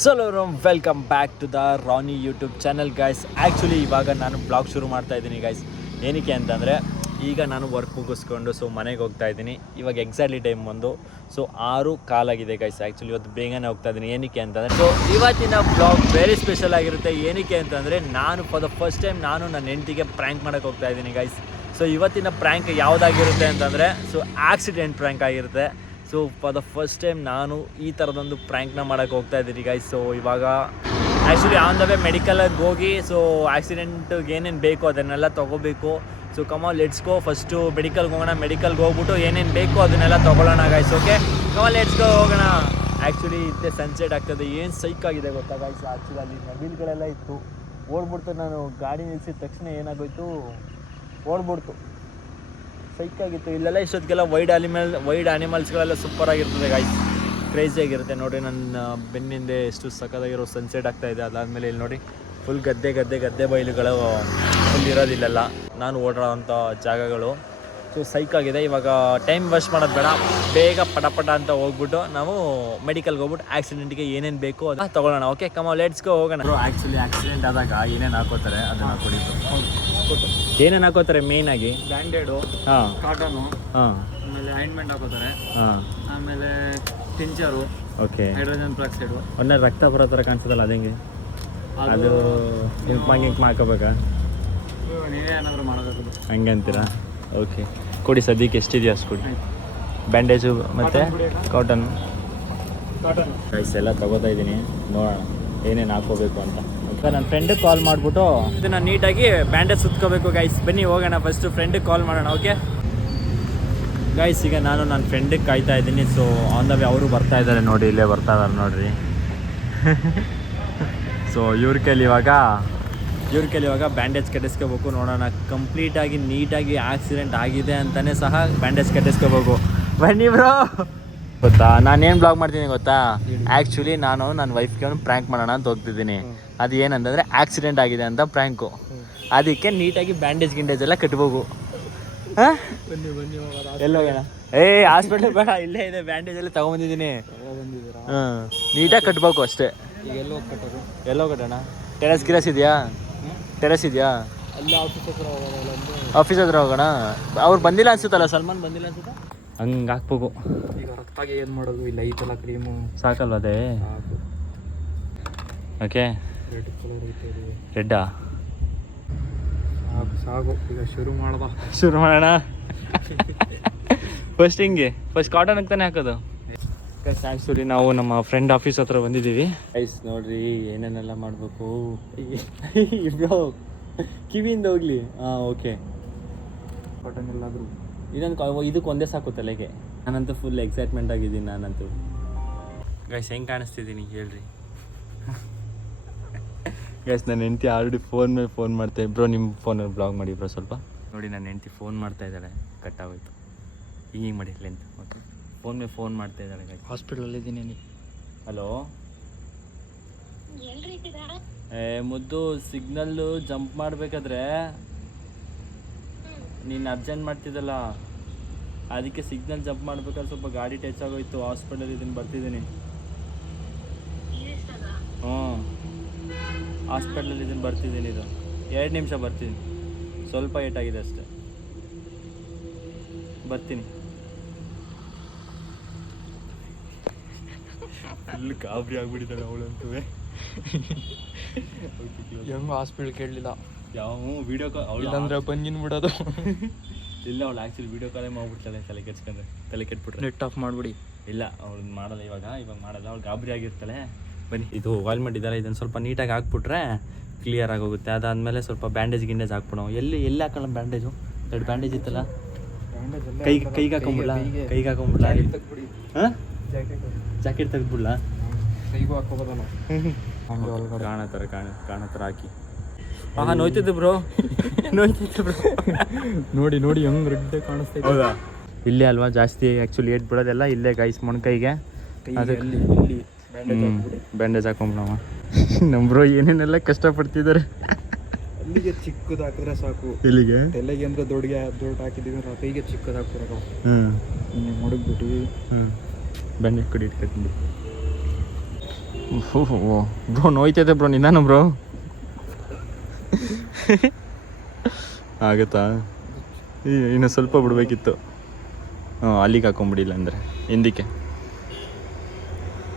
So welcome back to the Rani YouTube channel guys. Actually ಇವಾಗ ನಾನು blog ಶುರು ಮಾಡ್ತಾ ಇದ್ದೀನಿ ಗೈಸ್. ಏನಕ್ಕೆ ಅಂತಂದರೆ ಈಗ ನಾನು ವರ್ಕ್ ಮುಗಿಸ್ಕೊಂಡು ಮನೆಗೆ ಹೋಗ್ತಾ ಇದ್ದೀನಿ. ಇವಾಗ ಎಕ್ಸಾಕ್ಟ್ಲಿ ಟೈಮ್ ಬಂದು 6:15 ಗೈಸ್. ಆ್ಯಕ್ಚುಲಿ ಇವತ್ತು ಬೇಗನೆ ಹೋಗ್ತಾ ಇದ್ದೀನಿ. ಏನಕ್ಕೆ ಅಂತಂದರೆ ಇವತ್ತಿನ ಬ್ಲಾಗ್ ವೆರಿ ಸ್ಪೆಷಲ್ ಆಗಿರುತ್ತೆ. ಏನಕ್ಕೆ ಅಂತಂದರೆ ನಾನು ಫಾರ್ ದ ಫಸ್ಟ್ ಟೈಮ್ ನಾನು ನನ್ನ ಹೆಂಡತಿಗೆ ಪ್ರ್ಯಾಂಕ್ ಮಾಡೋಕ್ಕೆ ಹೋಗ್ತಾ ಇದ್ದೀನಿ ಗೈಸ್. ಇವತ್ತಿನ ಪ್ರ್ಯಾಂಕ್ ಯಾವುದಾಗಿರುತ್ತೆ ಅಂತಂದರೆ ಆಕ್ಸಿಡೆಂಟ್ ಪ್ರ್ಯಾಂಕ್ ಆಗಿರುತ್ತೆ. ಫಾರ್ ದ ಫಸ್ಟ್ ಟೈಮ್ ನಾನು ಈ ಥರದೊಂದು ಪ್ರ್ಯಾಂಕ್ನ ಮಾಡೋಕ್ಕೆ ಹೋಗ್ತಾ ಇದ್ದೀನಿ ಗೈಸ್. ಇವಾಗ ಆ್ಯಕ್ಚುಲಿ ಆನ್ ದ ವೇ ಮೆಡಿಕಲ್ಗೆ ಹೋಗಿ ಆಕ್ಸಿಡೆಂಟ್ಗೆ ಏನೇನು ಬೇಕು ಅದನ್ನೆಲ್ಲ ತೊಗೋಬೇಕು. Come on let's go. ಫಸ್ಟು ಮೆಡಿಕಲ್ಗೆ ಹೋಗೋಣ. ಮೆಡಿಕಲ್ಗೆ ಹೋಗ್ಬಿಟ್ಟು ಏನೇನು ಬೇಕು ಅದನ್ನೆಲ್ಲ ತೊಗೊಳ್ಳೋಣ guys. Okay come on let's go, ಹೋಗೋಣ. ಆ್ಯಕ್ಚುಲಿ ಇದ್ದೇ ಸನ್ಸೆಟ್ ಆಗ್ತದೆ. ಏನು ಸೈಕಾಗಿದೆ ಗೊತ್ತಾ ಗೈಸ್. ಆ್ಯಕ್ಚುಲಿ ಅಲ್ಲಿ ನವಿಲ್ಗಳೆಲ್ಲ ಇತ್ತು. ಓಡ್ಬಿಡ್ತು. ನಾನು ಗಾಡಿ ನಿಲ್ಲಿಸಿದ ತಕ್ಷಣ ಏನಾಗೋಯ್ತು, ಓಡ್ಬಿಡ್ತು. ಸೈಕಾಗಿತ್ತು. ಇಲ್ಲೆಲ್ಲ ಇಷ್ಟೊತ್ತಿಗೆಲ್ಲ ವೈಡ್ ಆನಿಮಲ್ಸ್ಗಳೆಲ್ಲ ಸೂಪರಾಗಿರ್ತದೆ ಗೈಸ್. ಕ್ರೇಜಿಯಾಗಿರುತ್ತೆ ನೋಡಿ. ನನ್ನ ಬೆನ್ನಿಂದೆ ಎಷ್ಟು ಸಖತ್ತಾಗಿರೋ ಸನ್ಸೆಟ್ ಆಗ್ತಾಯಿದೆ. ಅದಾದಮೇಲೆ ಇಲ್ಲಿ ನೋಡಿ ಫುಲ್ ಗದ್ದೆ ಬಯಲುಗಳು ಫುಲ್ ಇರೋದಿಲ್ಲೆಲ್ಲ ನಾನು ಓಡಾಡೋವಂಥ ಜಾಗಗಳು. ಸೈಕಾಗಿದೆ. ಇವಾಗ ಟೈಮ್ ವೇಸ್ಟ್ ಮಾಡೋದು ಬೇಡ, ಬೇಗ ಪಟ ಅಂತ ಹೋಗ್ಬಿಟ್ಟು ನಾವು ಮೆಡಿಕಲ್ಗೆ ಹೋಗ್ಬಿಟ್ಟು ಆಕ್ಸಿಡೆಂಟ್ಗೆ ಏನೇನು ಬೇಕು ಅದನ್ನು ತೊಗೊಳ್ಳೋಣ. ಓಕೆ ಕಮಾನ್ ಲೆಟ್ಸ್ ಗೋ, ಹೋಗೋಣ. ಆ್ಯಕ್ಚುಲಿ ಆಕ್ಸಿಡೆಂಟ್ ಆದಾಗ ಏನೇನು ಹಾಕೋತಾರೆ ಅದನ್ನು ಕೊಡಿ. ಏನೇನು ಹಾಕೋತಾರೆ ಮೇಯ್ನಾಗಿ? ಬ್ಯಾಂಡೇಡು, ಕಾಟನು, ಆಮೇಲೆ ಆಯಿಂಟ್ಮೆಂಟ್ ಹಾಕೋತಾರೆ, ಆಮೇಲೆ ಟಿಂಚರು, ಓಕೆ, ಹೈಡ್ರೋಜನ್ ಪೆರಾಕ್ಸೈಡು. ಒಳ್ಳೆ ರಕ್ತ ಬರೋ ಥರ ಕಾಣಿಸೋದಲ್ಲ ಅದಂಗೆ, ಅದು ಗಿಂಕ್ ಹಾಕೋಬೇಕಾ? ನೀವೇ ಏನಾದರೂ ಮಾಡೋದು ಹಂಗೆ ಅಂತೀರಾ? ಓಕೆ ಕೊಡಿ. ಸದ್ಯಕ್ಕೆ ಎಷ್ಟಿದೆಯಾ ಅಷ್ಟು ಕೊಡಿ. ಬ್ಯಾಂಡೇಜು ಮತ್ತು ಕಾಟನ್ ಗೈಸ್ ಎಲ್ಲ ತೊಗೋತಾ ಇದ್ದೀನಿ. ನೋಡೋಣ ಏನೇನು ಹಾಕೋಬೇಕು ಅಂತ. ನನ್ನ ಫ್ರೆಂಡಿಗೆ ಕಾಲ್ ಮಾಡಿಬಿಟ್ಟು ಇದನ್ನು ನೀಟಾಗಿ ಬ್ಯಾಂಡೇಜ್ ಸುತ್ಕೋಬೇಕು ಗೈಸ್. ಬನ್ನಿ ಹೋಗೋಣ. ಫಸ್ಟು ಫ್ರೆಂಡಿಗೆ ಕಾಲ್ ಮಾಡೋಣ. ಓಕೆ ಗೈಸ್, ಈಗ ನಾನು ನನ್ನ ಫ್ರೆಂಡಿಗೆ ಕಾಯ್ತಾ ಇದ್ದೀನಿ. ಆನ್ ದ ವೇ ಅವರು ಬರ್ತಾ ಇದ್ದಾರೆ ನೋಡಿ. ಇಲ್ಲೇ ಬರ್ತಾ ಇದ್ದಾರೆ ನೋಡ್ರಿ. ಇವ್ರ ಕೈಲಿ ಇವಾಗ ಬ್ಯಾಂಡೇಜ್ ಕಟ್ಟಿಸ್ಕೋಬೇಕು. ನೋಡೋಣ ಕಂಪ್ಲೀಟಾಗಿ ನೀಟಾಗಿ ಆಕ್ಸಿಡೆಂಟ್ ಆಗಿದೆ ಅಂತಲೇ ಸಹ ಬ್ಯಾಂಡೇಜ್ ಕಟ್ಟಿಸ್ಕೋಬೇಕು. ಬನ್ನಿ ಬ್ರೋ. ಗೊತ್ತಾ ನಾನೇನು ಬ್ಲಾಗ್ ಮಾಡ್ತೀನಿ ಗೊತ್ತಾ? ಆ್ಯಕ್ಚುಲಿ ನಾನು ನನ್ನ ವೈಫ್ಗೆ ಒಂದು ಪ್ರ್ಯಾಂಕ್ ಮಾಡೋಣ ಅಂತ ಹೋಗ್ತಿದ್ದೀನಿ. ಅದು ಏನಂತಂದರೆ ಆಕ್ಸಿಡೆಂಟ್ ಆಗಿದೆ ಅಂತ ಪ್ರ್ಯಾಂಕು. ಅದಕ್ಕೆ ನೀಟಾಗಿ ಬ್ಯಾಂಡೇಜ್ ಎಲ್ಲ ಕಟ್ಬೇಕು. ಹಾಂ ಎಲ್ಲೋಗೋಣ? ಹಾಸ್ಪಿಟ್ಲಿಗೆ ಬೇಡ, ಇಲ್ಲೇ ಇದೆ ಬ್ಯಾಂಡೇಜ್ ಎಲ್ಲ ತೊಗೊಂಬಂದಿದ್ದೀನಿ. ಹಾಂ ನೀಟಾಗಿ ಕಟ್ಬೇಕು ಅಷ್ಟೇ. ಈಗ ಎಲ್ಲೋ ಕಟ್ಟೋಣ? ಟೆರೆಸ್ ಇದೆಯಾ? ಅಲ್ಲಿ ಆಫೀಸ್ ಹತ್ರ ಹೋಗೋಣ. ಅವ್ರು ಬಂದಿಲ್ಲ ಅನ್ಸುತ್ತಲ್ಲ, ಸಲ್ಮಾನ್ ಬಂದಿಲ್ಲ ಅನ್ಸುತ್ತಾ? ಹಂಗೆ ಹಾಕ್ಬೇಕು. ಈಗ ರಕ್ತಾಗಿ ಏನು ಮಾಡೋದು? ಇಲ್ಲ ಐತಲ್ಲ ಕ್ರೀಮು ಸಾಕಲ್ವ ಅದೇ? ಓಕೆ ರೆಡ್ ಕಲರ್ ಐತೆ. ರೆಡ್ಡಾ? ಸಾಕು. ಈಗ ಶುರು ಮಾಡೋಣ. ಫಸ್ಟ್ ಕಾಟನ್ ತಾನೇ ಹಾಕೋದು. ಆ್ಯಕ್ಚುಲಿ ನಾವು ನಮ್ಮ ಫ್ರೆಂಡ್ ಆಫೀಸ್ ಹತ್ರ ಬಂದಿದ್ದೀವಿ ಗೈಸ್. ನೋಡ್ರಿ ಏನೇನೆಲ್ಲ ಮಾಡಬೇಕು. ಬ್ರೋ ಕಿವಿಯಿಂದ ಹೋಗ್ಲಿ. ಓಕೆ ಕಾಟನ್ ಎಲ್ಲಾದರೂ ಇದಕ್ಕೆ ಒಂದೇ ಸಾಕು ತಲೆಗೆ. ನಾನಂತೂ ಫುಲ್ ಎಕ್ಸೈಟ್ಮೆಂಟ್ ಆಗಿದ್ದೀನಿ. ನಾನಂತೂ ಗೈಸ್ ಹೆಂಗೆ ಕಾಣಿಸ್ತಿದ್ದೀನಿ ಹೇಳ್ರಿ ಗೈಸ್. ನನ್ನ ಹೆಂಡತಿ ಆಲ್ರೆಡಿ ಫೋನ್ ಮಾಡ್ತೇವೆ. ಬ್ರೋ ನಿಮ್ಮ ಫೋನಲ್ಲಿ ಬ್ಲಾಗ್ ಮಾಡಿ ಬ್ರೋ ಸ್ವಲ್ಪ. ನೋಡಿ ನನ್ನ ಹೆಂಡತಿ ಫೋನ್ ಮಾಡ್ತಾ ಇದ್ದಾಳೆ. ಕಟ್ಟಾಗೋಯ್ತು. ಹಿಂಗೆ ಮಾಡಿ ಲೆಂತ್. ಓಕೆ ಫೋನ್ ಮಾಡ್ತಾ ಇದ್ದಾಳೆ ಗೈಸ್. ಹಾಸ್ಪಿಟಲಲ್ಲಿದ್ದೀನಿ. ಹಲೋ ಮುದ್ದು, ಸಿಗ್ನಲ್ಲು ಜಂಪ್ ಮಾಡಬೇಕಾದ್ರೆ ನೀನು ಅರ್ಜೆಂಟ್ ಮಾಡ್ತಿದ್ದಲ್ಲ, ಅದಕ್ಕೆ ಸಿಗ್ನಲ್ ಜಂಪ್ ಮಾಡ್ಬೇಕಾದ್ರೆ ಸ್ವಲ್ಪ ಗಾಡಿ ಟಚ್ ಆಗೋಯ್ತು. ಹಾಸ್ಪಿಟಲ್ ಇದನ್ನು ಬರ್ತಿದ್ದೀನಿ. ಹಾಸ್ಪಿಟ್ಲಲ್ಲಿ ಇದನ್ನು ಬರ್ತಿದ್ದೀನಿ. ಇದು 2 ನಿಮಿಷ ಬರ್ತೀನಿ. ಸ್ವಲ್ಪ ಏಟಾಗಿದೆ ಅಷ್ಟೆ. ಬರ್ತೀನಿ. ಫುಲ್ ಗಾಬರಿ ಆಗ್ಬಿಟ್ಟಿದ್ದಾಳೆ ಅವಳಂತೂ. ಹೆಂಗ ಹಾಸ್ಪಿಟಲ್ ಕೇಳಲಿಲ್ಲ. ಯಾವ ವೀಡಿಯೋ ಕಾಲ್ ಅವಳಂದ್ರೆ ಬಂದಿನ ಬಿಡೋದು. ಇಲ್ಲ ಅವಳು ಆ್ಯಕ್ಚುಲಿ ವೀಡಿಯೋ ಕಾಲೇ ಮಾಡ್ಬಿಡ್ತಾಳೆ. ತಲೆ ಕೆಟ್ಬಿಟ್ರೆ ನೆಟ್ ಆಫ್ ಮಾಡಿಬಿಡಿ. ಇಲ್ಲ ಅವಳು ಮಾಡಲ್ಲ. ಇವಾಗ ಮಾಡಲ್ಲ. ಅವಳು ಗಾಬರಿ ಆಗಿರ್ತಾಳೆ. ಬನ್ನಿ ಇದು ವಾಲ್ಮೆಟ್ ಇದ್ದಾಳೆ. ಇದನ್ನು ಸ್ವಲ್ಪ ನೀಟಾಗಿ ಹಾಕ್ಬಿಟ್ರೆ ಕ್ಲಿಯರ್ ಆಗೋಗುತ್ತೆ. ಅದಾದಮೇಲೆ ಸ್ವಲ್ಪ ಗಿಂಡೇಜ್ ಹಾಕ್ಬಿಡೋ. ಎಲ್ಲಿ ಹಾಕೋಣ ಬ್ಯಾಂಡೇಜು? 2 ಬ್ಯಾಂಡೇಜ್ ಇತ್ತಲ್ಲ, ಕೈಗೆ ಹಾಕೊಂಬಿಡ್ಲ? ಹಾಂ ಜಾಕೆಟ್ ತೆಗೆದ್ಬಿಡ್ಲ? ಕೈಗೂ ಹಾಕೋಬೋದಲ್ಲ. ಕಾಣೋ ಥರ ಹಾಕಿ. ನೋಯ್ತಿದ್ದೆ ಬ್ರೋ. ನೋಡಿ ಹೆಂಗ್ ರೆಡ್ ಕಾಣಿಸ್ತೈತೆ. ಹೌದಾ? ಇಲ್ಲೇ ಅಲ್ವಾ ಜಾಸ್ತಿ ಆ್ಯಕ್ಚುಲಿ ಏಟ್ ಬಿಡೋದೆಲ್ಲ ಇಲ್ಲೇ ಗೈಸ್. ಮೊಣಕೈಗೆ ಬ್ಯಾಂಡೇಜ್ ಹಾಕೊಂಬಿಡವ. ನಮ್ಮ ಬ್ರೋ ಏನೇನೆಲ್ಲ ಕಷ್ಟಪಡ್ತಿದ್ದಾರೆ. ಅಲ್ಲಿಗೆ ಚಿಕ್ಕದು ಹಾಕಿದ್ರೆ ಸಾಕು. ಇಲ್ಲಿಗೆ ತಲೆಗೆ ಅಂದ್ರೆ ದೊಡ್ಡ ಹಾಕಿದ್ದೀವಿ ಅಂದ್ರೆ ಕೈಗೆ ಚಿಕ್ಕದು ಹಾಕ್ತಿರೋ. ಮಡಗ್ಬಿಟ್ಟು ಬ್ಯಾಂಡೇಜ್ ಕೊಡಿ ಇಟ್ಕೊತೀನಿ. ಬ್ರೋ ನೋಯ್ತೈತೆ ಬ್ರೋ ನಿಧಾನ ಬ್ರೋ. ಆಗುತ್ತಾ? ಇನ್ನು ಸ್ವಲ್ಪ ಬಿಡಬೇಕಿತ್ತು. ಅಲ್ಲಿಗೆ ಹಾಕೊಂಬಿಡಿಲ್ಲ ಅಂದರೆ ಹಿಂದಕ್ಕೆ.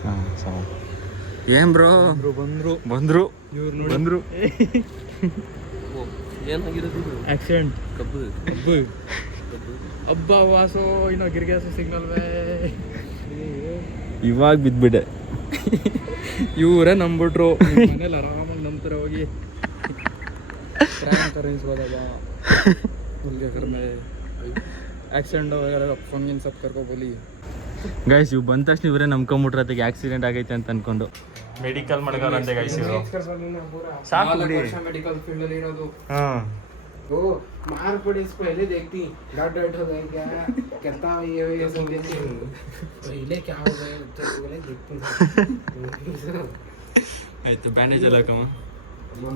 ಹಾಂ ಸಮ. ಏನು ಬ್ರೋ ಬಂದರು ಬಂದರು. ಏನಾಗಿರೋದು? ಆಕ್ಸಿಡೆಂಟ್. ಕಬ್ಬು ಹಬ್ಬ ವಾಸು ಇನ್ನೂ ಗಿರ್ಗ್ಯಾಸ ಸಿಗ್ನಲ್ವೇ. ಇವಾಗ ಬಿದ್ದುಬಿಟ್ಟೆ. ಇವರೇ ನಂಬಿಟ್ರು. ಮನೇಲಿ ಆರಾಮಾಗಿ ನಂಬ್ತಾರೆ ಹೋಗಿ. ಕರೆನ್ಸ್ಬೋದಲ್ಲ ಆಕ್ಸಿಡೆಂಟ್ ಫಂಗಿನ್ ಸಪ್ ಕರ್ಕೊಬೋಲಿ. ಗೈಸ್ ಇವು ಬಂದ ತಕ್ಷಣ ಇವರೇ ನಂಬ್ಕೊಂಬಿಟ್ರತೆಗೆ ಆಕ್ಸಿಡೆಂಟ್ ಆಗೈತೆ ಅಂತ ಅನ್ಕೊಂಡು ಮೆಡಿಕಲ್ ಮಾಡ್ಕೊಂಡ್ರಂತೆ ಗೈಸ್ ಇವರು. ಸಾಕು ಬಿಡಿ. मेडिकल फील्ड में इरोದು. ಹಾಂ वो मार पड़ी इसको पहले देखती डॉट डॉट हो गया क्या कहता ये समझे पहले क्या हो गया तो बोले देखती ಆಯ್ತು. ಬ್ಯಾಂಡೇಜ್ ಎಲ್ಲ ಹಾಕಮ್ಮ.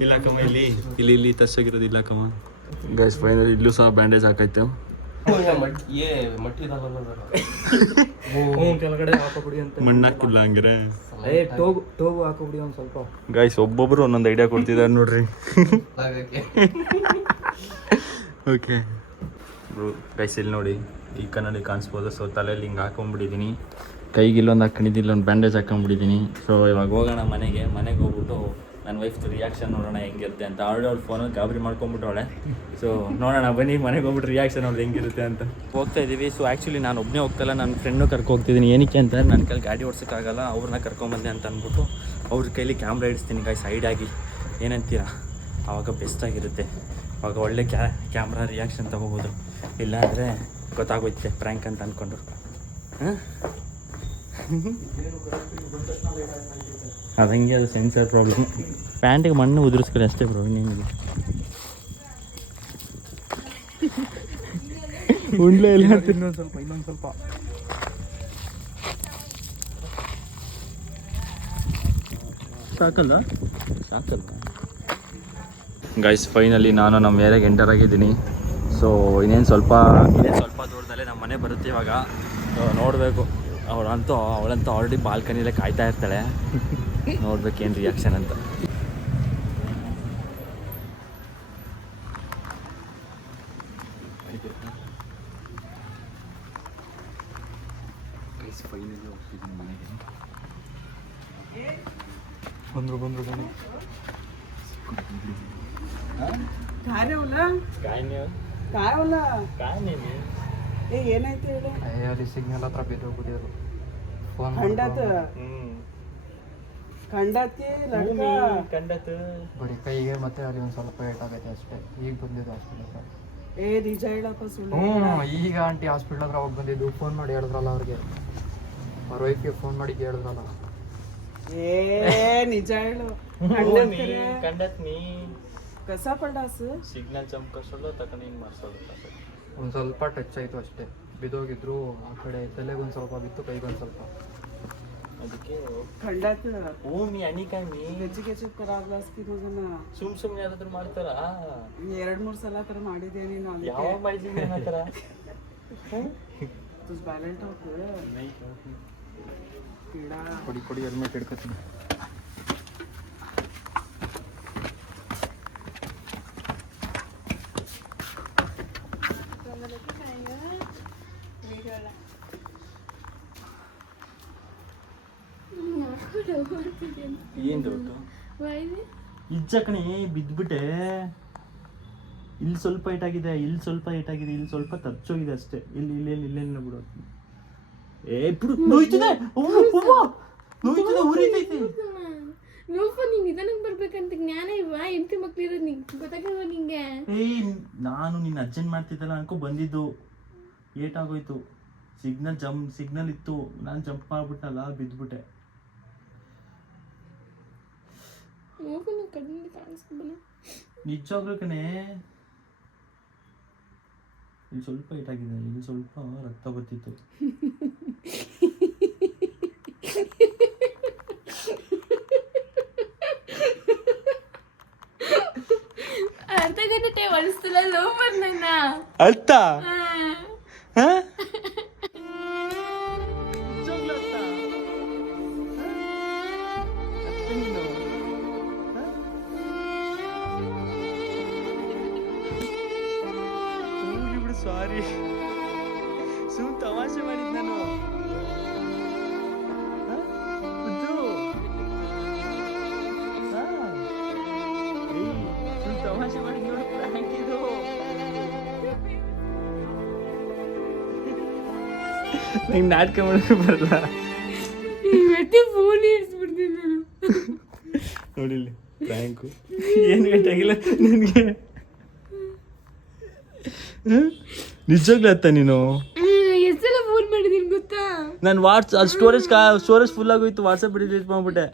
ಇಲ್ಲ ಹಾಕಮ್ಮ. ಇಲ್ಲಿ ಇಲ್ಲಿ ಇಲ್ಲಿ ತರ್ಸಾಗಿರೋದು ಇಲ್ಲ ಹಾಕಮ್ಮ. ಗೈಸ್ ಫೈನಲ್ ಇಲ್ಲೂ ಸಹ ಬ್ಯಾಂಡೇಜ್ ಹಾಕೈತೆ. ये मट्टी डालना जरा ಕೆಳಗಡೆ ಹಾಕೋಬಿಡಿ ಅಂತ. ಮಣ್ಣು ಹಾಕಿಲ್ಲ ಹಂಗಾರೆ. ಟೋಗು ಹಾಕೋಬಿಡಿ ಒಂದು ಸ್ವಲ್ಪ. ಗೈಸ್ ಒಬ್ಬೊಬ್ರು ಒಂದೊಂದು ಐಡಿಯಾ ಕೊಡ್ತಿದ್ದಾರೆ ನೋಡ್ರಿ. ಓಕೆ ಗೈಸ್ ಇಲ್ಲಿ ನೋಡಿ ಈ ಕಣ್ಣಲ್ಲಿ ಕಾಣಿಸ್ಬೋದು. ಸೊ ತಲೆಯಲ್ಲಿ ಹಿಂಗೆ ಹಾಕೊಂಡ್ಬಿಟ್ಟಿದ್ದೀನಿ. ಕೈಗೆ ಇಲ್ಲೊಂದು ಹಾಕೊಂಡಿದ್ದಿಲ್ಲ ಒಂದು ಬ್ಯಾಂಡೇಜ್ ಹಾಕೊಂಡ್ಬಿಟ್ಟಿದ್ದೀನಿ. ಸೊ ಇವಾಗ ಹೋಗೋಣ ಮನೆಗೆ ಹೋಗ್ಬಿಟ್ಟು ನನ್ನ ವೈಫ್ದು ರಿಯಾಕ್ಷನ್ ನೋಡೋಣ ಹೆಂಗಿರುತ್ತೆ ಅಂತ. ಅವಳು ಫೋನಲ್ಲಿ ಗಾಬರಿ ಮಾಡ್ಕೊಂಬಿಟ್ಟವಳೆ. ಸೊ ನೋಡೋಣ ಬನ್ನಿ ಮನೆಗೆ ಹೋಗ್ಬಿಟ್ಟು ರಿಯಾಕ್ಷನ್ ಅವ್ಳು ಹೆಂಗಿರುತ್ತೆ ಅಂತ. ಹೋಗ್ತಾ ಇದ್ದೀವಿ. ಸೊ ಆ್ಯಕ್ಚುಲಿ ನಾನು ಒಬ್ಬನೇ ಹೋಗ್ತಾಯಿಲ್ಲ, ನನ್ನ ಫ್ರೆಂಡ್ನು ಹೋಗ್ತಿದ್ದೀನಿ. ಏನಕ್ಕೆ ಅಂತ ನನ್ನ ಕೈಲಿ ಗಾಡಿ ಓಡಿಸೋಕ್ಕಾಗಲ್ಲ, ಅವ್ರನ್ನ ಕರ್ಕೊಂಬಂದೆ ಅಂತ ಅಂದ್ಬಿಟ್ಟು ಅವ್ರ ಕೈಲಿ ಕ್ಯಾಮ್ರಾ ಇಡಿಸ್ತೀನಿ ಗಾಯ್ ಸೈಡಾಗಿ. ಏನಂತೀರಾ? ಆವಾಗ ಬೆಸ್ಟಾಗಿರುತ್ತೆ. ಆವಾಗ ಒಳ್ಳೆ ಕ್ಯಾಮ್ರಾ ರಿಯಾಕ್ಷನ್ ತೊಗೋಬೋದು. ಇಲ್ಲಾಂದರೆ ಗೊತ್ತಾಗೋಯ್ತೆ ಪ್ರ್ಯಾಂಕ್ ಅಂತ ಅಂದ್ಕೊಂಡು. ಹಾಂ ಅದು ಹಂಗೆ, ಅದು ಸೆನ್ಸರ್ ಪ್ರಾಬ್ಲಮ್. ಪ್ಯಾಂಟಿಗೆ ಮಣ್ಣು ಉದುರಿಸ್ಕೊಳ್ಳಿ ಅಷ್ಟೇ ಬ್ರೋ, ಇನ್ನೇನಿಲ್ಲ. ಉಂಡ್ಲೇ ಇಲ್ಲ. ಇನ್ನೊಂದು ಸ್ವಲ್ಪ ಸಾಕಲ್ಲ ಗೈಸ್. ಫೈನಲಿ ನಾನು ನಮ್ಮ ಏರಿಯಾಗೆ ಎಂಟರ್ ಆಗಿದ್ದೀನಿ. ಸೊ ಇನ್ನೇನು ಸ್ವಲ್ಪ ದೂರದಲ್ಲೇ ನಮ್ಮ ಮನೆ ಬರುತ್ತೆ ಇವಾಗ. ನೋಡಬೇಕು. ಅವಳಂತೂ ಆಲ್ರೆಡಿ ಬಾಲ್ಕನಿಯಲ್ಲೇ ಕಾಯ್ತಾ ಇರ್ತಾಳೆ. ನೋಡ್ಬೇಕೇನು ರಿಯಾಕ್ಷನ್ ಅಂತ. ಫೈನಲಿ ಹೋಗ್ತಿದ್ದೀನಿ ಮನೆಗೆ. ಬಂದ್ರು काय रे ओला काय ओला नाही ए ಏನಾಯ್ತು ಹೇಳು. ಅಲ್ಲಿ ಸಿಗ್ನಲ್ ಹತ್ರ ಬಿದ್ದೋಗ್ಬಿಟ್ಟಿದ್ರು. ಫೋನ್ ಖಂಡಕ್ಕೆ ಲಡ್ಕ ಬರೀ ಕೈಗೆ ಮತ್ತೆ ಅಲ್ಲಿ ಒಂದು ಸ್ವಲ್ಪ ಏಟಾಗೈತೆ ಅಷ್ಟೇ. ಈಗ ಬಂದಿದ್ದು ಹಾಸ್ಪಿಟಲ್. ಏ ನಿಜ ಹೇಳಪ್ಪ ಸುಳ್ಳು. ಈಗ ಆಂಟಿ ಹಾಸ್ಪಿಟಲ್ ಹತ್ರ ಹೋಗಿ ಬಂದಿದ್ದು. ಫೋನ್ ಮಾಡಿ ಹೇಳಿದ್ರಲ್ಲ ಅವ್ರಿಗೆ, ಅವ್ರ ವೈಫ್ಗೆ ಫೋನ್ ಮಾಡಿ ಹೇಳಿದ್ರಲ್ಲ. ಏ ನಿಜ ಹೇಳು. ಕಸ ಪಡಾಸ್ ಸಿಗ್ನಲ್ ಚಮಕಿಸೋದು ತಕೊಂಡು ಹಿಂಗೆ ಮಾಡಿಸೋದು. ಒಂದು ಸ್ವಲ್ಪ ಟಚ್ ಆಯಿತು ಅಷ್ಟೇ. ಬಿದ್ದೋಗಿದ್ರು. ಆ ಕಡೆ ತಲೆಗೊಂದು ಸ್ವಲ್ಪ ಬಿತ್ತು, ಕೈಗೊಂದು ಸ್ವಲ್ಪ. ಅದಕ್ಕೆ ಖಂಡತ್ ಮೀ ಅಣಿಕಾಯಿ ಗೆಜ್ಜೆ ಪರಾಗ್ಲಾಸ್ಕಿ ಮಗನ ಸುಮ್ಮನೆ ಯಾರಾದ್ರೂ ಮಾಡ್ತಾರ? 2-3 ಸಲ ತರ ಮಾಡಿದ್ದೆ ನೀನು. ಯಾವಾಗ ಮಾಡಿದ್ದೀನಿ ಆ ಥರ? ತುಸ್ ಬ್ಯಾಲೆಂಟ್ ಹೋಗ್ತದೆ कीड़ा. ಕೊಡಿ ಹೆಲ್ಮೆಟ್ ಹಿಡ್ಕೊತೀನಿ. ಏನು ಡೌಟು? ಇಜ್ಜ ಕಣೆ ಬಿದ್ದುಬಿಟ್ಟೆ. ಇಲ್ಲಿ ಸ್ವಲ್ಪ ಏಟಾಗಿದೆ, ಇಲ್ಲಿ ಸ್ವಲ್ಪ ತಚ್ಚೋಗಿದೆ ಅಷ್ಟೇ. ಇಲ್ಲೆಲ್ಲ ಬಿಡು. ಏ ಬಿಡು, ನೋಯ್ತಿದೆ, ಉರಿತೈತೆ. ನೀನ್ ನಿಧಾನಕ್ಕೆ ಬರ್ಬೇಕಂತ ಜ್ಞಾನ ಇಲ್ವಾ? ಎಂಟಿ ಮಕ್ಳಿರೋದು ನಿಂಗೆ ಗೊತ್ತಾಗಲ್ವ ನಿಂಗೆ? ನಾನು ನಿನ್ನ ಅಜ್ಜನ್ ಮಾಡ್ತಿದ್ದಲ್ಲ ಅನ್ಕೊ ಬಂದಿದ್ದು. ಏಟಾಗೋಯ್ತು. ಸಿಗ್ನಲ್ ಇತ್ತು, ನಾನು ಜಂಪ್ ಮಾಡ್ಬಿಟ್ಟಲ್ಲ, ಬಿದ್ದುಬಿಟ್ಟೆ. ನಿಜವಾಗ್ಲೂ ಕಣೆ. ಇಲ್ಲಿ ಸ್ವಲ್ಪ ಏಟಾಗಿದೆ, ಇಲ್ಲಿ ಸ್ವಲ್ಪ ರಕ್ತ ಬರ್ತಿತ್ತು. ಅರ್ಧ ಗಂಟೆ ಒಲಿಸ್ತಿಲ್ಲ ಲೋಪರ್ ನನ್ನ ಅರ್ಥ ಸಾರಿ ಸುಮ್ ತಮಾಷೆ ಮಾಡಿದ್ ನಾನು. ಹ? ಮುದ್ದು? ಹಾ. ಏಯ್, ಸುಮ್ ತಮಾಷೆ ಮಾಡಿದ್ ನೋಡು, prank ಇದು. ನಂಗೆ ನಾಟಕ ಮಾಡೋಕೆ ಬರಲ್ಲ. ಮತ್ತೆ ಫೋನ್ ಇಡ್ಸ್ಬಿಡ್ತೀನಿ ನಾನು. ನೋಡಿಲ್ಲಿ ಪ್ರ್ಯಾಂಕು ಏನು ಗಂಟಾಗಿಲ್ಲ ನನಗೆ. ನಿಜವಾಗ್ಲೂ ಅತ್ತ ನೀನು? ಎಷ್ಟೆಲ್ಲ ಫೋನ್ ಮಾಡಿದೀನಿ ಗೊತ್ತಾ? ನಾನು ಅದು ಸ್ಟೋರೇಜ್ ಫುಲ್ ಆಗೋಯ್ತು, ವಾಟ್ಸಪ್ ಡಿಲೀಟ್ ಮಾಡ್ಬಿಟ್ಟೆ.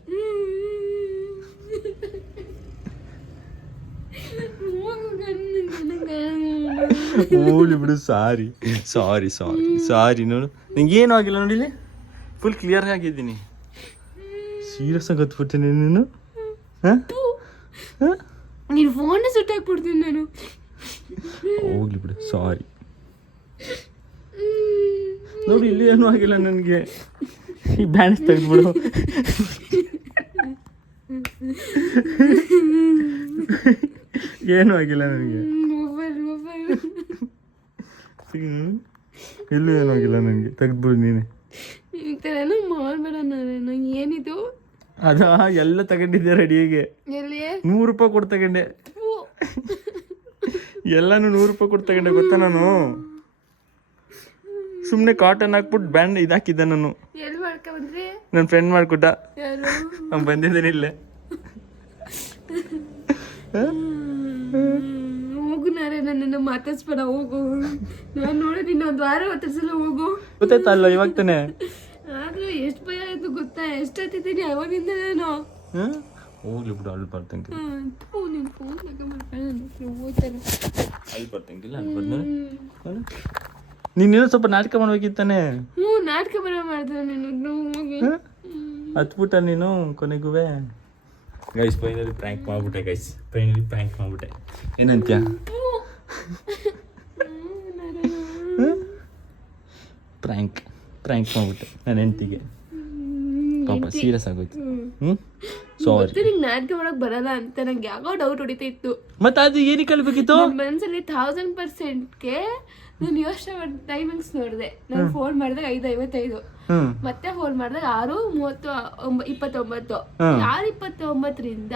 ಹೋಗ್ಲಿ ಬಿಡು, ಸಾರಿ ಸಾರಿ ಸಾರಿ ಸಾರಿ. ನೋಡು ನಿಂಗೆ ಏನೂ ಆಗಿಲ್ಲ, ನೋಡಿಲಿ ಫುಲ್ ಕ್ಲಿಯರ್ ಆಗಿದ್ದೀನಿ. ಸೀರಿಯಸ್ ಆಗಿ ಹತ್ಬಿಡ್ತೀನಿ ನೀನು. ನೀನು ಫೋನ್ ಸುಟ್ಟಾಕ್ಬಿಡ್ತೀನಿ ನಾನು. ಹೋಗ್ಲಿ ಬಿಡು, ಸಾರಿ. ನೋಡಿ ಇಲ್ಲಿ ಏನೂ ಆಗಿಲ್ಲ ನನಗೆ. ಈ ಬ್ಯಾಂಡ್ಸ್ ತೆಗೆದ್ಬಿಡು. ಏನೂ ಆಗಿಲ್ಲ ನನಗೆ. ಎಲ್ಲೂ ಏನೂ ಆಗಿಲ್ಲ ನನಗೆ. ತೆಗೆದ್ಬಿಡು ನೀನೆ. ಈ ಥರನೂ ಮಾಡ್ಬೇಡ ನಾನು. ಏನಿದು? ಅದ ಎಲ್ಲ ತಗೊಂಡಿದ್ದೆ ರೆಡಿಯಾಗೆ. ಎಲ್ಲಿ? 100 ರೂಪಾಯಿ ಕೊಟ್ಟು ತಗೊಂಡೆ. ಎಲ್ಲಾನು 100 ರೂಪಾಯಿ ಕೊಟ್ಟು ತಗೊಂಡೆ ಗೊತ್ತಾ ನಾನು. ಸುಮ್ಮನೆ ಕಾಟನ್ ಹಾಕ್ಬಿಟ್ಟು ಬ್ಯಾಂಡ್ ಇದಾಕಿದ್ದೆ ನಾನು. ಎಲ್ಲಿ ಮಾಡ್ಕೊಂಡ್ರಿ? ನನ್ನ ಫ್ರೆಂಡ್ ಮಾಡ್ಕೊಟ್ಟ. ಯಾರು? ಅವ್ನು ಬಂದಿದ್ದೇನೆ ಇಲ್ಲೇ. ಹೋಗು ನಾರೇ, ನನ್ನನ್ನು ಮಾತಾಡ್ಸ್ಬೇಡ, ಹೋಗು. ನಾನು ನೋಡಿ ಇನ್ನೊಂದು ವಾರ ಮಾತಾಡ್ಸಲ್ಲ, ಹೋಗು. ಗೊತ್ತಾಯ್ತಲ್ಲ ಇವಾಗ ತಾನೆ. ಆದ್ರೂ ಎಷ್ಟು ಭಯ ಆಯ್ತು ಗೊತ್ತಾ? ಎಷ್ಟು ಹತ್ತಿದ್ದೀನಿ ಅವಾಗಿಂದ ನಾನು. ಹೋಗ್ಲಿ ಬಿಡು, ಅಲ್ಲಿ ಬರ್ತಂಗಿಲ್ಲ. ನೀನು ಫೋನ್ ಹೋಗ್ತಾನೆ. ಅಲ್ಲಿ ಬರ್ತಂಗಿಲ್ಲ, ಅಲ್ಲಿ ಬಂದ ನೀನೇನೋ ಸ್ವಲ್ಪ ನಾಟಕ ಮಾಡ್ಬೇಕಿತ್ತಾನೆ. ನಾಟಕ ಬರ ಮಾಡಿದ್ರೆ ನೀನು ಹೋಗಿ ಹತ್ಬಿಟ್ಟ ನೀನು ಕೊನೆಗೂ. ಗೈಸ್ ಫೈನಲಿ ಪ್ರ್ಯಾಂಕ್ ಮಾಡ್ಬಿಟ್ಟೆ. ಏನಂತ್ಯ? ಪ್ರ್ಯಾಂಕ್ ಮಾಡ್ಬಿಟ್ಟೆ ನನ್ನ ಹೆಂಡತಿಗೆ. ಪಾಪ ಸೀರಿಯಸ್ ಆಗೋಯ್ತು. ಸಾರಿ. ನಿಂಗೆ ನಾಟಕ ಮಾಡಕ್ ಬರಲ್ಲ ಅಂತ ನಂಗೆ ಯಾಕೋ ಡೌಟ್ ಹೊಡಿತಾ ಇತ್ತು. ಮತ್ತೆ ಅದು ಏನಕ್ಕೆ ಕಲ್ಬೇಕಿತ್ತು? ಮನಸ್ಸಲ್ಲಿ 1000%ಗೆ ನಾನು ಯೋಚನೆ ಮಾಡಿ ಟೈಮಿಂಗ್ಸ್ ನೋಡಿದೆ. ನಾನು ಫೋನ್ ಮಾಡಿದಾಗ 5:55, ಮತ್ತೆ ಫೋನ್ ಮಾಡಿದಾಗ 6:29. 6:29ರಿಂದ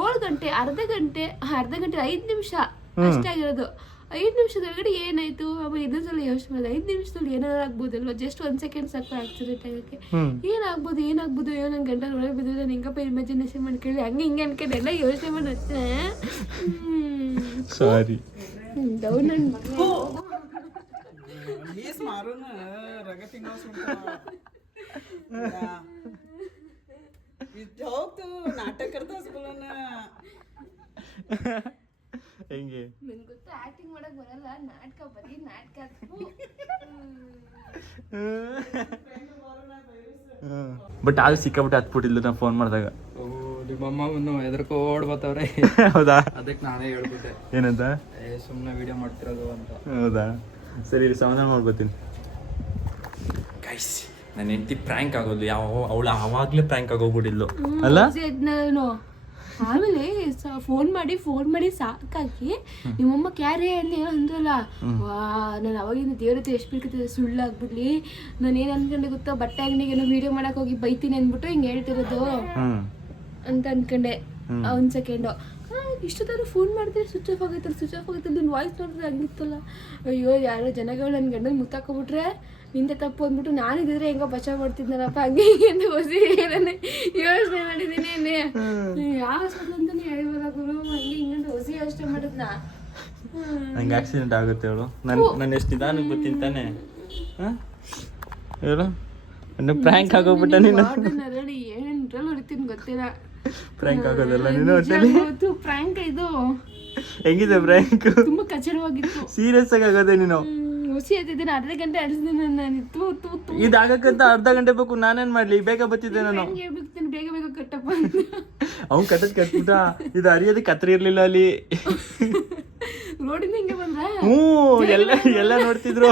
7 ಗಂಟೆ, ಅರ್ಧ ಗಂಟೆ 5 ನಿಮಿಷ ಅಷ್ಟಾಗಿರೋದು. 5 ನಿಮಿಷದೊಳಗಡೆ ಏನಾಯ್ತು? ಆಮೇಲೆ ಇದೊಂದ್ಸಲ ಯೋಚನೆ ಮಾಡಿದೆ, 5 ನಿಮಿಷದಲ್ಲಿ ಏನಾದ್ರು ಆಗ್ಬೋದಲ್ವ? ಜಸ್ಟ್ 1 ಸೆಕೆಂಡ್ ಸಾಕು ಆಕ್ಸಿಡೆಂಟ್ ಆಗೋಕ್ಕೆ. ಏನಾಗ್ಬೋದು ನನ್ನ ಗಂಟೆ ಒಳಗೆ ಬಿದ್ದು ನಾನು ಹಿಂಗಪ್ಪ ಇಮ್ಯಾಜಿನೇಷನ್ ಮಾಡ್ಕೊಳ್ಳಿ, ಹಂಗೆ ಹಿಂಗೆ ಅನ್ಕೊಂಡು ಎಲ್ಲ ಯೋಚನೆ ಮಾಡಿ ಹಚ್ಚೆ. ಸಾರಿ. ಡೌನ್ ನನ್ನ ಮಗ नाटक करता ಹೆಂಗೆ? ನನ್ಗೆ ಗೊತ್ತು ಆಕ್ಟಿಂಗ್ ಮಾಡಕ್ ಬರಲ್ಲ, ನಾಟಕ ಬರೀ ನಾಟಕ. ಬಟ್ ಆಗ ಸಿಕ್ಕಾಬಿಟ್ಟು ಹತ್ಬಿಟ್ಟಿಲ್ಲ ನಾನು ಫೋನ್ ಮಾಡಿದಾಗ. ನಿಮ್ಮಮ್ಮ ಬಂದು ಎದ್ರಕೋಡ್ ಬರ್ತಾವ್ರೆ. ಹೌದಾ? ಅದಕ್ಕೆ ನಾನೇ ಹೇಳ್ಬಿಟ್ಟೆ ಏನಂತ? ಸುಮ್ಮನೆ ವಿಡಿಯೋ ಮಾಡ್ತಿರೋದು ಅಂತ. ಹೌದಾ? ಸರಿ, ಸಮಾಧಾನ ಮಾಡ್ಕೋತೀನಿ. ಗೈಸ್, ನನ್ನ ಹೆಂಡತಿ ಪ್ರ್ಯಾಂಕ್ ಆಗೋದು ಅವಳು ಆವಾಗಲೇ ಪ್ರ್ಯಾಂಕ್ ಆಗೋಗ್ಬಿಟ್ಟಿದ್ಲು ಅಲ್ಲ? ನಾನು ಆಮೇಲೆ ಫೋನ್ ಮಾಡಿ ಸಾಕಾಗಿ ನಿಮ್ಮಮ್ಮ ಕ್ಯಾರೇ ಅಲ್ಲಿ ಏನೋ ಅಂದ್ರಲ್ಲ, ವಾ ನಾನು ಅವಾಗಿಂದ ದೇವ್ರ ಹತ್ರ ಎಷ್ಟು ಬಿಡ್ಕತ್ತಿದ್ದೆ, ಸುಳ್ಳಾಗ್ಬಿಡ್ಲಿ. ನಾನು ಏನು ಅನ್ಕೊಂಡೆ ಗೊತ್ತಾ, ಬಟ್ಟೆ ಅಂಗಡಿಗೆ ಏನೋ ವಿಡಿಯೋ ಮಾಡಕ್ ಹೋಗಿ ಬೈತೀನಿ ಅಂದ್ಬಿಟ್ಟು ಹಿಂಗೆ ಹೇಳ್ತಿರೋದು ಅಂತ ಅನ್ಕೊಂಡೆ. 1 ಸೆಕೆಂಡು ಇಷ್ಟೊತ್ತಾದ್ರು ಫೋನ್ ಮಾಡಿದ್ರೆ ಸ್ವಿಚ್ ಆಫ್ ಆಗೈತಲ್ಲ. ನಿನ್ನ ವಾಯ್ಸ್ ನೋಡಿದ್ರೆ ಹಂಗಿತ್ತಲ್ಲ. ಅಯ್ಯೋ, ಯಾರೋ ಜನಗಳು ನನ್ನ ಗಂಡನ ಮುತ್ತಾಕೊಬಿಟ್ರೆ ನಿಂದೆ ತಪ್ಪು ಅಂದ್ಬಿಟ್ಟು ನಾನಿದ್ರೆ ಹೆಂಗೋ ಬಚಾವ್ ಮಾಡ್ತಿದ್ನಲ್ಲಪ್ಪ, ಹಂಗೆ ಹಿಂಗೆ ಹೊಸಿ ಏನೇ ಯೋಚನೆ ಮಾಡಿದ್ದೀನಿ. ಯಾವ ಹಾಸ್ಪಿಟ್ಲ್ ಅಂತಾನೆ ಹೇಳ್ಬೋದ ಗುರು, ಹಂಗೆ ಹಿಂಗಂತ ಹೊಸಿ ಯೋಚನೆ ಮಾಡಿದ್ನ. ನಂಗೆ ಆಕ್ಸಿಡೆಂಟ್ ಆಗುತ್ತೆ ಹೇಳು. ನಾನು ಎಷ್ಟು ನಿಧಾನಕ್ಕೆ ಬರ್ತೀನಿ ತಾನೆ ಹೇಳು. ನನ್ನ ಪ್ರ್ಯಾಂಕ್ ಆಗೋಗ್ಬಿಟ್ಟ ನೀನು. ನರಳಿ ಏನ್ರಲ್ಲಿ ಹೊಡಿತೀನಿ ಗೊತ್ತಿಲ್ಲ. ಪ್ರ್ಯಾಂಕ್ ಆಗೋದಲ್ಲ ನೀನು ಒಟ್ಟಲ್ಲಿ. ಪ್ರ್ಯಾಂಕ್ ಇದು ಹೆಂಗಿದೆ ಪ್ರ್ಯಾಂಕ್? ತುಂಬಾ ಕಚಡವಾಗಿತ್ತು. ಸೀರಿಯಸ್ ಆಗಿ ಆಗೋದೆ ನೀನು. ಹುಸಿ ಹತ್ತಿದ್ದೀನಿ, ಅರ್ಧ ಗಂಟೆ ಅಡಿಸ್ತೀನಿ ನಾನು. ಇದಾಗಕ್ಕಂತ ಅರ್ಧ ಗಂಟೆ ಬೇಕು, ನಾನೇನ್ ಮಾಡ್ಲಿ? ಬೇಗ ಬರ್ತಿದ್ದೆ ನಾನು. ಹೇಳ್ಬಿಡ್ತೀನಿ, ಬೇಗ ಕಟ್ಟಪ್ಪ. ಅವ್ನು ಕಟ್ಬಿಟ್ಟ. ಇದು ಅರಿಯೋದಕ್ಕೆ ಕತ್ರಿ ಇರ್ಲಿಲ್ಲ ಅಲ್ಲಿ. ರೋಡಿಂದ ಹಿಂಗೆ ಬಂದ್ರ ಎಲ್ಲ ನೋಡ್ತಿದ್ರು.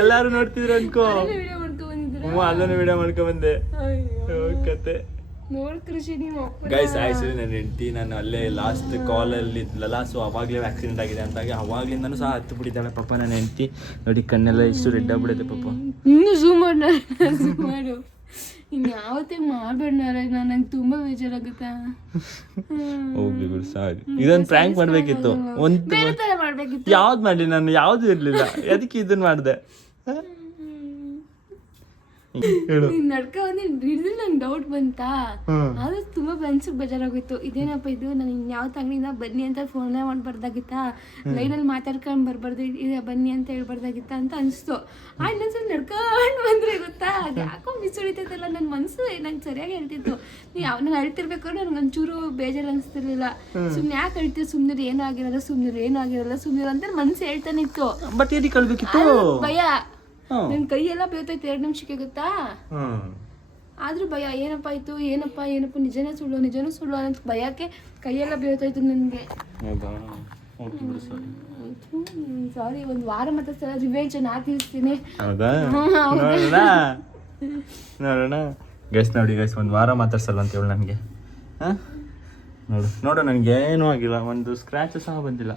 ಎಲ್ಲಾರು ನೋಡ್ತಿದ್ರು ಅನ್ಕೋ. ವಿಡಿಯೋ ಮಾಡ್ಕೊ ಬಂದಿದ್ರು. ಅದನ್ನು ವಿಡಿಯೋ ಮಾಡ್ಕೊ ಬಂದೆ. ಕತೆ ನೋಡ್ ಕೃಷಿ ನೀವು ಗೈಸ್ ಆಕ್ಚುಲಿ ನನ್ನ ಹೆಂಡತಿ ನಾನು ಅಲ್ಲೇ ಲಾಸ್ಟ್ ಕಾಲಲ್ಲಿ ಇದ್ಲಲ್ಲ, ಸೊ ಅವಾಗಲೇ ಆಕ್ಸಿಡೆಂಟ್ ಆಗಿದೆ ಅಂತಾಗಿ ಅವಾಗ್ಲಿಂದನೂ ಸಹ ಹತ್ತು ಬಿಟ್ಟಿದ್ದಾಳೆ ಪಾಪ ನನ್ನ ಹೆಂಡತಿ. ನೋಡಿ ಕಣ್ಣೆಲ್ಲ ಇಷ್ಟು ರೆಡ್ ಆಗ್ಬಿಡುತ್ತೆ ಪಾಪ. ಇನ್ನು ಝೂಮ್ ಮಾಡು ಇನ್ನು ಯಾವತ್ತೇ ಮಾಡ್ಬೇಡ ನಂಗೆ ತುಂಬಾ ಬೇಜಾರಾಗುತ್ತಾ. ಹೋಗ್ಲಿ ಬಿಡು ಸಾರಿ. ಇದೊಂದು ಪ್ರ್ಯಾಂಕ್ ಮಾಡ್ಬೇಕಿತ್ತು. ಒಂದು ಬೇರೆ ತರ ಮಾಡ್ಬೇಕಿತ್ತು. ಯಾವ್ದು ಮಾಡಲಿ ನಾನು, ಯಾವ್ದು ಇರ್ಲಿಲ್ಲ, ಅದಕ್ಕೆ ಇದನ್ನ ಮಾಡಿದೆ. ಹೇಳು. ನೀನ್ ನಡ್ಕ ಹಿಡಿದು ನಂಗೆ ಡೌಟ್ ಬಂತಾ, ಆದ್ರೂ ತುಂಬಾ ಮನ್ಸಿಗೆ ಬೇಜಾರಾಗೋಯ್ತು. ಇದೇನಪ್ಪ ಇದು, ನಾನು ಯಾವ ಅಂಗಡಿಯಿಂದ ಬನ್ನಿ ಅಂತ ಫೋನೇ ಮಾಡ್ಬಾರ್ದಾಗಿತ್ತಾ, ಲೈನಲ್ಲಿ ಮಾತಾಡ್ಕೊಂಡು ಬರ್ಬಾರ್ದು, ಇದೆ ಬನ್ನಿ ಅಂತ ಹೇಳ್ಬಾರ್ದಾಗಿತ್ತ ಅಂತ ಅನಿಸ್ತು. ಇನ್ನೊಂದ್ಸಲ ನಡ್ಕೊಂಡು ಬಂದ್ರೆ ಗೊತ್ತಾ, ಅದು ಯಾಕೋ ಮಿಸ್ ಹೊಡಿತೈತಲ್ಲ ನನ್ನ ಮನಸ್ಸು. ನಂಗೆ ಸರಿಯಾಗಿ ಹೇಳ್ತಿತ್ತು, ನೀವು ನಾನು ಅಳ್ತಿರ್ಬೇಕು ನನಗೆ ಒಂಚೂರು ಬೇಜಾರು ಅನಿಸ್ತಿರ್ಲಿಲ್ಲ. ಸುಮ್ಮನೆ ಯಾಕೆ ಅಳ್ತೀವಿ, ಸುಮ್ಮನೆ ಏನೂ ಆಗಿರಲ್ಲ, ಸುಮ್ಮನೆ ಏನೂ ಆಗಿರಲ್ಲ, ಸುಮ್ಮನೆ ಅಂತ ಮನಸ್ಸು ಹೇಳ್ತಾನೆ ಇತ್ತು. ಬಟ್ ಏನಿಗೆ ಕಳ್ಬೇಕಿತ್ತು, ಭಯ. ನನ್ನ ಕೈಯೆಲ್ಲ ಬೇಯ್ತೈತೆ 2 ನಿಮಿಷಕ್ಕೆ ಗೊತ್ತಾ. ಆದ್ರೂ ಭಯ, ಏನಪ್ಪ ಆಯ್ತು, ಏನಪ್ಪ ನಿಜನೇ ಸುಳ್ಳು ಅಂತ ಭಯಕ್ಕೆ ಕೈಯೆಲ್ಲ ಬೇಯ್ತೈತು ನನಗೆ. ಸಾರಿ, ಒಂದು ವಾರ ಮತ್ತೆ ಸಲ ರಿವೆಂಜ್ ನಾ ತೀರಿಸ್ತೀನಿ. ಹೌದಾ? ನೋಡೋಣ ಗೈಸ್. ನೋಡಿ ಗೈಸ್, ಒಂದು ವಾರ ಮಾತಾಡ್ಸಲ್ಲ ಅಂತ ಹೇಳಿ ನನಗೆ. ನೋಡು ನನಗೆ ಏನೂ ಆಗಿಲ್ಲ, ಒಂದು ಸ್ಕ್ರ್ಯಾಚ್ ಸಹ ಬಂದಿಲ್ಲ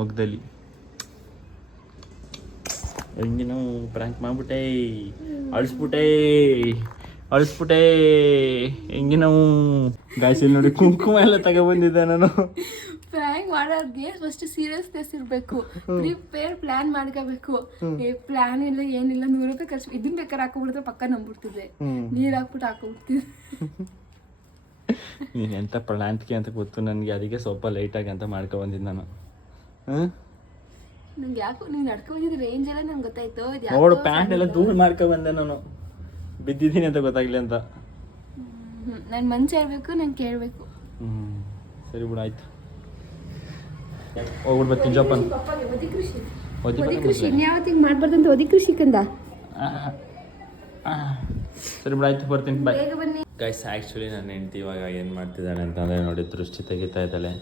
ಮುಖದಲ್ಲಿ. ಹೆಂಗಿನೂ ಪ್ರ್ಯಾಂಕ್ ಮಾಡ್ಬಿಟ್ಟೆ, ಅಳಿಸ್ಬಿಟ್ಟೆ ಹೆಂಗಿನೂ. ಗಾಯ್ಸ್ ಇಲ್ಲಿ ನೋಡಿ ಕುಂಕುಮ ಎಲ್ಲ ತಗೊಬಂದಿದ್ದೆ ನಾನು. ಪ್ರ್ಯಾಂಕ್ ಮಾಡೋರ್ಗೆ ಫಸ್ಟ್ ಸೀರಿಯಸ್ನೆಸ್ ಇರಬೇಕು, ಪ್ರಿಪೇರ್ ಪ್ಲಾನ್ ಮಾಡ್ಕೋಬೇಕು. ಪ್ಲಾನ್ ಇಲ್ಲ ಏನಿಲ್ಲ, 100 ರೂಪಾಯಿ ಖರ್ಚು, ಇದನ್ನ ಬೇಕಾದ್ರೆ ಹಾಕೊಂಡ್ಬಿಡ್ತಾರೆ, ಪಕ್ಕ ನಂಬಿಡ್ತಿದ್ದೆ, ನೀರು ಹಾಕ್ಬಿಟ್ಟು ಹಾಕೊಂಡ್ಬಿಡ್ತಿದ್ದೆ. ನೀನು ಎಂಥ ಪ್ಲಾಂಟ್ಗೆ ಅಂತ ಗೊತ್ತು ನನಗೆ, ಅದಕ್ಕೆ ಸ್ವಲ್ಪ ಲೈಟಾಗಿ ಅಂತ ಮಾಡ್ಕೊಬಂದಿದ್ದು ನಾನು. ನಂಗೆ ಯಾಕೋ ನೀನು ನಡ್ಕೊಂಡಿದ್ದು ರೇಂಜ್ ಎಲ್ಲ ನಂಗೆ ಗೊತ್ತಾಯ್ತು. ನೋಡು ಪ್ಯಾಂಟ್ ಎಲ್ಲ ಧೂಳು ಮಾಡ್ಕೊಬಂದೆ ನಾನು, ಬಿದ್ದಿದ್ದೀನಿ ಅಂತ ಗೊತ್ತಾಗ್ಲಿ ಅಂತ. ನನ್ನ ಮನ್ಸು ಹೇಳ್ಬೇಕು, ನಂಗೆ ಕೇಳಬೇಕು. ಸರಿ ಬಿಡು, ಆಯ್ತು ಹೋಗ್ಬಿಟ್ಟು ಬರ್ತೀನಿ ಜೋಪಾನ. ಒದಿ ಕೃಷಿ ಇನ್ಯಾವತ್ತಿಗೆ ಮಾಡ್ಬಾರ್ದಂತ ಒದಿ ಕೃಷಿ ಕಂದ. ಸರಿ ಬಿಡು, ಆಯ್ತು ಬರ್ತೀನಿ, ಬಾಯ್. ಬೇಗ ಬನ್ನಿ ಗೈಸ್. ಆ್ಯಕ್ಚುಲಿ ನನ್ನ ಹೆಂಡತಿ ಇವಾಗ ಏನು ಮಾಡ್ತಿದ್ದಾಳೆ ಅಂತಂದರೆ ನೋಡಿ, ದೃಷ್ಟಿ ತೆಗಿತಾ ಇದ್ದಾಳೆ.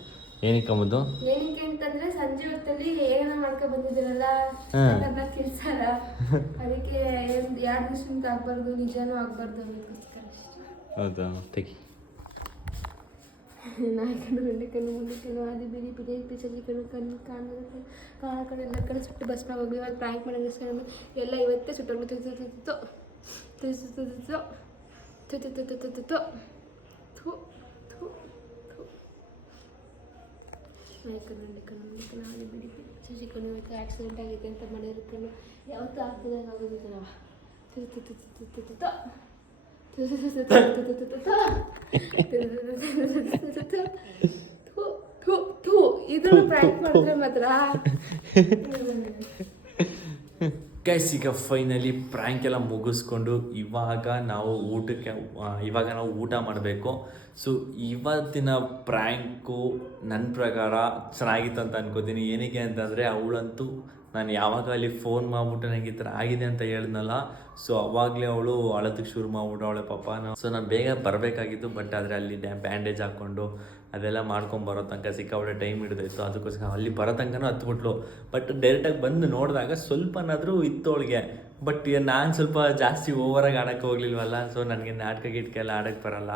ಏನಕ್ಕೆ ಅಂಬುದು? ಏನಕ್ಕೆ ಅಂತಂದ್ರೆ ಸಂಜೆ ಹೊತ್ತಲ್ಲಿ ಏನೋ ಮಾಡ್ಕೊಂಡು ಬಂದಿದ್ದೀರಲ್ಲ, ಅದನ್ನ ತಿಳ್ಸಾರ, ಅದಕ್ಕೆ 2 ದಿವಸದಿಂದ ಆಗ್ಬಾರ್ದು, ನಿಜಾನೂ ಆಗ್ಬಾರ್ದು ಅದಕ್ಕೋಸ್ಕರ ಅಷ್ಟೇ. ಹೌದಾ? ತೆಗಿ. ನಾಲ್ಕನ್ನು ಗಂಟೆ ಕಣ್ಣು ಮುಂದೆ ಕಣ್ಣು ಅದು ಬಿಡಿ ಬಿಡಿ ಪಿಚಲ್ಲಿ ಕಣ್ಣು ಕಾಣುತ್ತೆ, ಕಣ್ಣು ಎಲ್ಲ ಕಡೆ ಸುಟ್ಟು ಭಸ್ಮ ಹೋಗಿ ಇವಾಗ ಪ್ರ್ಯಾಂಕ್ ಮಾಡೋದು ಎಲ್ಲ ಇವತ್ತೇ ಸುಟ್ಟೋಗ್ಬಿಟ್ಟು ಕಣ್ಣು ಬಿಡಿ ಶಶಿಕಣ್ಣು ಇವತ್ತು ಆಕ್ಸಿಡೆಂಟ್ ಆಗಿದೆ ಅಂತ ಮಾಡಿರ್ಕೊಂಡು ಯಾವತ್ತೂ ಆಗ್ತದೆ ಆಗೋದಿಲ್ಲ ನಾವು. ಇದು ಪ್ರ್ಯಾಂಕ್ ಮಾಡಿದ್ರೆ ಮಾತ್ರ. ಗೈಸ್, ಈಗ ಫೈನಲಿ ಪ್ರ್ಯಾಂಕ್ ಎಲ್ಲ ಮುಗಿಸ್ಕೊಂಡು ಇವಾಗ ನಾವು ಊಟ ಮಾಡಬೇಕು. ಸೊ ಇವತ್ತಿನ ಪ್ರ್ಯಾಂಕು ನನ್ನ ಪ್ರಕಾರ ಚೆನ್ನಾಗಿತ್ತು ಅಂತ ಅನ್ಕೋತೀನಿ. ಏನಕ್ಕೆ ಅಂತಂದರೆ ಅವಳಂತೂ ನಾನು ಯಾವಾಗ ಅಲ್ಲಿ ಫೋನ್ ಮಾಡ್ಬಿಟ್ಟು ನನಗೆ ಈ ಥರ ಆಗಿದೆ ಅಂತ ಹೇಳಿದ್ನಲ್ಲ, ಸೊ ಅವಾಗಲೇ ಅವಳು ಅಳೋದಕ್ಕೆ ಶುರು ಮಾಡ್ಬಿಟ್ಟವಳೆ ಪಾಪ. ಸೊ ನಾನು ಬೇಗ ಬರಬೇಕಾಗಿತ್ತು, ಬಟ್ ಆದರೆ ಅಲ್ಲಿ ಬ್ಯಾಂಡೇಜ್ ಹಾಕ್ಕೊಂಡು ಅದೆಲ್ಲ ಮಾಡ್ಕೊಂಬರೋ ತನಕ ಸಿಕ್ಕಾಬಿಟ್ಟೆ ಟೈಮ್ ಹಿಡಿದೋಯ್ತು. ಅದಕ್ಕೋಸ್ಕರ ಅಲ್ಲಿ ಬರೋ ತನಕನೂ ಹತ್ಬಿಟ್ಲು. ಬಟ್ ಡೈರೆಕ್ಟಾಗಿ ಬಂದು ನೋಡಿದಾಗ ಸ್ವಲ್ಪನಾದರೂ ಇತ್ತು ಅವಳಿಗೆ. ಬಟ್ ನಾನು ಸ್ವಲ್ಪ ಜಾಸ್ತಿ ಓವರಾಗಿ ಆಡೋಕ್ಕೆ ಹೋಗ್ಲಿಲ್ವಲ್ಲ, ಸೊ ನನಗೆ ನಾಟಕ ಗಿಟ್ಕೆಲ್ಲ ಆಡೋಕ್ಕೆ ಬರಲ್ಲ.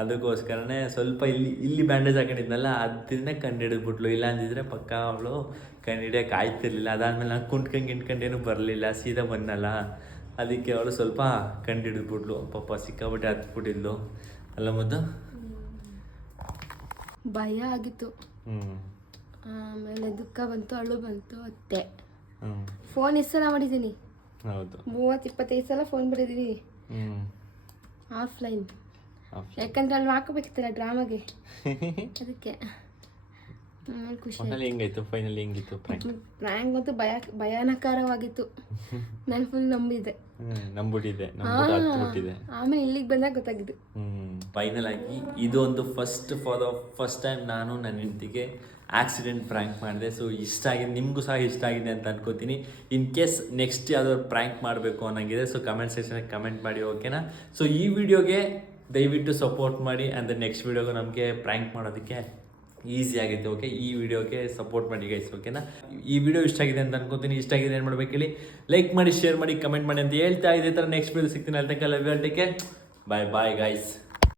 ಅದಕ್ಕೋಸ್ಕರನೇ ಸ್ವಲ್ಪ ಇಲ್ಲಿ ಬ್ಯಾಂಡೇಜ್ ಹಾಕೊಂಡಿದ್ನಲ್ಲ, ಅದನ್ನೇ ಕಂಡು ಹಿಡಿದ್ಬಿಟ್ಲು. ಇಲ್ಲ ಅಂದಿದ್ರೆ ಪಕ್ಕ ಅವಳು ಕಂಡು ಹಿಡಿಯೋಕೆ ಆಯ್ತಿರ್ಲಿಲ್ಲ. ಅದಾದಮೇಲೆ ನಾನು ಕುಂಟ್ಕೊಂಡೇನು ಬರಲಿಲ್ಲ, ಸೀದಾ ಬಂದಲ್ಲ, ಅದಕ್ಕೆ ಅವಳು ಸ್ವಲ್ಪ ಕಂಡು ಹಿಡಿದ್ಬಿಟ್ಲು. ಪಾಪ ಸಿಕ್ಕಾಬಿಟ್ಟೆ ಹತ್ಬಿಟ್ಟಿದ್ಲು ಅಲ್ಲ ಮುದ್ದು. ಭಯ ಆಗಿತ್ತು, ಆಮೇಲೆ ದುಃಖ ಬಂತು, ಅಳು ಬಂತು. ಅತ್ತೆ ಫೋನ್ ಎಷ್ಟು ಸಲ ಮಾಡಿದ್ದೀನಿ? ಹೌದು, 30-25 ಸಲ ಫೋನ್ ಮಾಡಿದ್ದೀನಿ ಆಫ್ಲೈನ್. ಯಾಕಂದ್ರೆ ಅಲ್ಲಿ ಹಾಕೋಬೇಕಿತ್ತಲ್ಲ ಡ್ರಾಮಾಗೆ, ಅದಕ್ಕೆ. ಖುಷಿ ಹೆಂಗಾಯ್ತು ಫೈನಲಿ? ಹೆಂಗಿತ್ತು ಪ್ರ್ಯಾಂಕ್ ಅಂತೂ ಭಯಾನಕರವಾಗಿತ್ತು. ನಾನು ಫುಲ್ ನಂಬಿದ್ದೆ, ನಂಬಿಟ್ಟಿದ್ದೆ. ಆಮೇಲೆ ಇಲ್ಲಿಗೆ ಬಂದಾಗ ಗೊತ್ತಾಗಿದ್ದು. ಫೈನಲ್ ಆಗಿ ಇದೊಂದು ಫಾರ್ ದ ಫಸ್ಟ್ ಟೈಮ್ ನಾನು ನನ್ನ ಹೆಂಡತಿಗೆ ಆಕ್ಸಿಡೆಂಟ್ ಪ್ರ್ಯಾಂಕ್ ಮಾಡಿದೆ. ಸೊ ಇಷ್ಟ ಆಗಿದೆ, ನಿಮಗೂ ಸಹ ಇಷ್ಟ ಆಗಿದೆ ಅಂತ ಅನ್ಕೋತೀನಿ. ಇನ್ ಕೇಸ್ ನೆಕ್ಸ್ಟ್ ಯಾವ್ದಾದ್ರು ಪ್ರ್ಯಾಂಕ್ ಮಾಡಬೇಕು ಅನ್ನಂಗಿದೆ, ಸೊ ಕಮೆಂಟ್ ಸೆಕ್ಷನ್ಗೆ ಕಮೆಂಟ್ ಮಾಡಿ, ಓಕೆನಾ? ಸೊ ಈ ವಿಡಿಯೋಗೆ ದಯವಿಟ್ಟು ಸಪೋರ್ಟ್ ಮಾಡಿ, ಅಂದರೆ ನೆಕ್ಸ್ಟ್ ವಿಡಿಯೋಗೆ ನಮಗೆ ಪ್ರ್ಯಾಂಕ್ ಮಾಡೋದಕ್ಕೆ ಈಸಿ ಆಗುತ್ತೆ. ಓಕೆ, ಈ ವಿಡಿಯೋಗೆ ಸಪೋರ್ಟ್ ಮಾಡಿ ಗೈಸ್, ಓಕೆನಾ? ಈ ವಿಡಿಯೋ ಇಷ್ಟ ಆಗಿದೆ ಅಂತ ಅನ್ಕೋತೀನಿ. ಇಷ್ಟ ಆಗಿದೆ ಏನು ಮಾಡ್ಬೇಕು ಹೇಳಿ, ಲೈಕ್ ಮಾಡಿ, ಶೇರ್ ಮಾಡಿ, ಕಮೆಂಟ್ ಮಾಡಿ ಅಂತ ಹೇಳ್ತಾ ಇದೇ ಥರ ನೆಕ್ಸ್ಟ್ ವಿಡಿಯೋ ಸಿಗ್ತೀನಿ. ಅಲ್ಲಿ ತನಕ love you all, take care, bye bye guys.